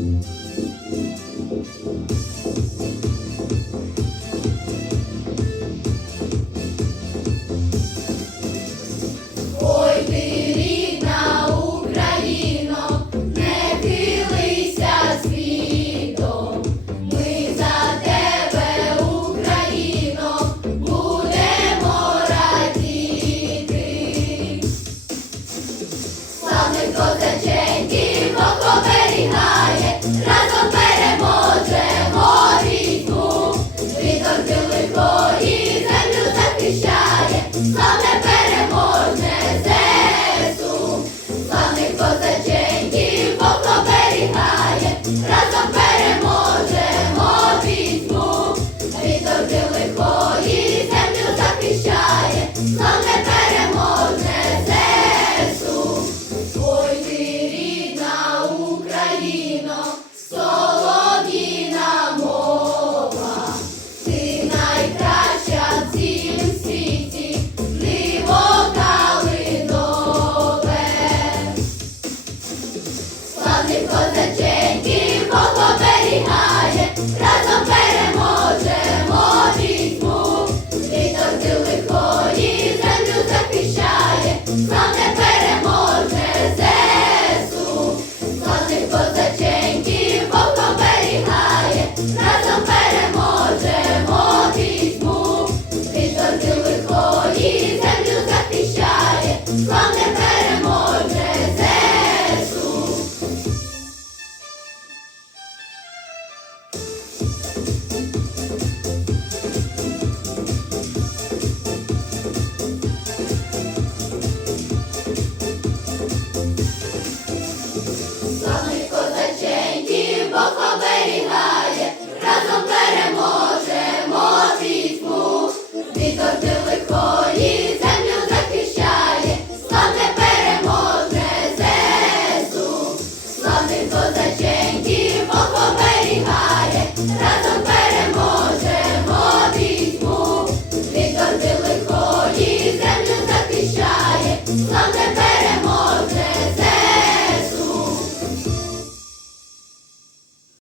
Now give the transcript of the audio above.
Thank you. славне переможне ЗСУ, славних козаченьків Бог оберігає, разом переможемо візьму, вітер лихої землю захищає.